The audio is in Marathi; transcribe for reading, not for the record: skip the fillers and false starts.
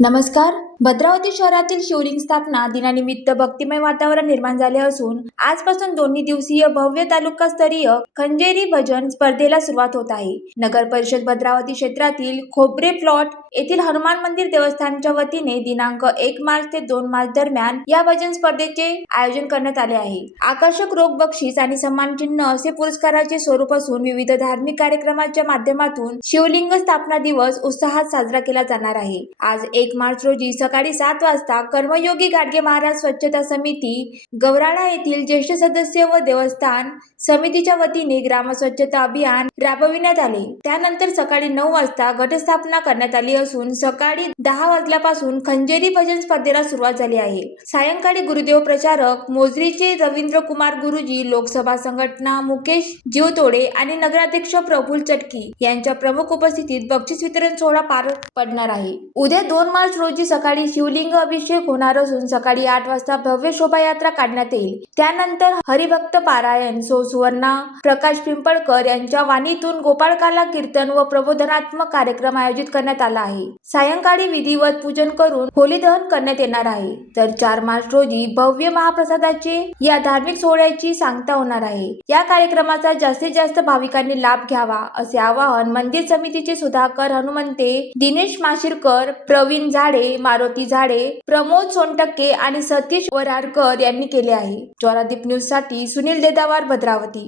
नमस्कार. भद्रावती शहरातील शिवलिंग स्थापना दिनानिमित्त भक्तिमय वातावरण निर्माण झाले असून आजपासून दोन्ही दिवसीय भव्य तालुकास्तरीय खंजेरी भजन स्पर्धेला सुरुवात होत आहे. नगर परिषद भद्रावती क्षेत्रातील खोबरे प्लॉट येथील हनुमान मंदिर देवस्थानच्या वतीने दिनांक 1 मार्च ते 2 मार्च दरम्यान या भजन स्पर्धेचे आयोजन करण्यात आले आहे. आकर्षक रोख बक्षीस आणि सन्मानचिन्ह असे पुरस्काराचे स्वरूप असून विविध धार्मिक कार्यक्रमाच्या माध्यमातून शिवलिंग स्थापना दिवस उत्साहात साजरा केला जाणार आहे. आज 1 मार्च रोजी सकाळी 7 वाजता कर्मयोगी गाडगे महाराज स्वच्छता समिती गवराळा येथील ज्येष्ठ सदस्य व देवस्थान समितीच्या वतीने ग्राम स्वच्छता अभियान राबविण्यात आले. त्यानंतर सकाळी 9 वाजता घटस्थापना करण्यात आली असून सकाळी 10 वाजल्यापासून खंजेरी भजन स्पर्धेला सुरुवात झाली आहे. सायंकाळी गुरुदेव प्रचारक मोजरीचे रवींद्र कुमार गुरुजी, लोकसभा संघटना मुकेश जीवतोडे आणि नगराध्यक्ष प्रफुल्ल चटकी यांच्या प्रमुख उपस्थितीत बक्षीस वितरण सोहळा पार पडणार आहे. उद्या 2 मार्च रोजी सकाळी शिवलिंग अभिषेक होणार असून सकाळी 8 वाजता भव्य शोभायात्रा काढण्यात येईल. त्यानंतर हरिभक्त पारायण, सुवर्णा प्रकाश पिंपळकर यांच्या वाणीतून गोपाळकाला कीर्तन व प्रबोधनात्मक कार्यक्रम आयोजित करण्यात आला आहे. सायंकाळी विधिवत पूजन करून होली दहन करण्यात येणार आहे. तर 4 मार्च रोजी भव्य महाप्रसादाचे या धार्मिक सोहळ्याची सांगता होणार आहे. या कार्यक्रमाचा जास्तीत जास्त भाविकांनी लाभ घ्यावा असे आवाहन मंदिर समितीचे सुधाकर हनुमंते, दिनेश माशिरकर, प्रवीण झाडे, मारुती झाडे, प्रमोद सोनटक्के आणि सतीश वराडकर यांनी केले आहे. ज्वालादीप न्यूज साठी सुनील देदावार, भद्रावती.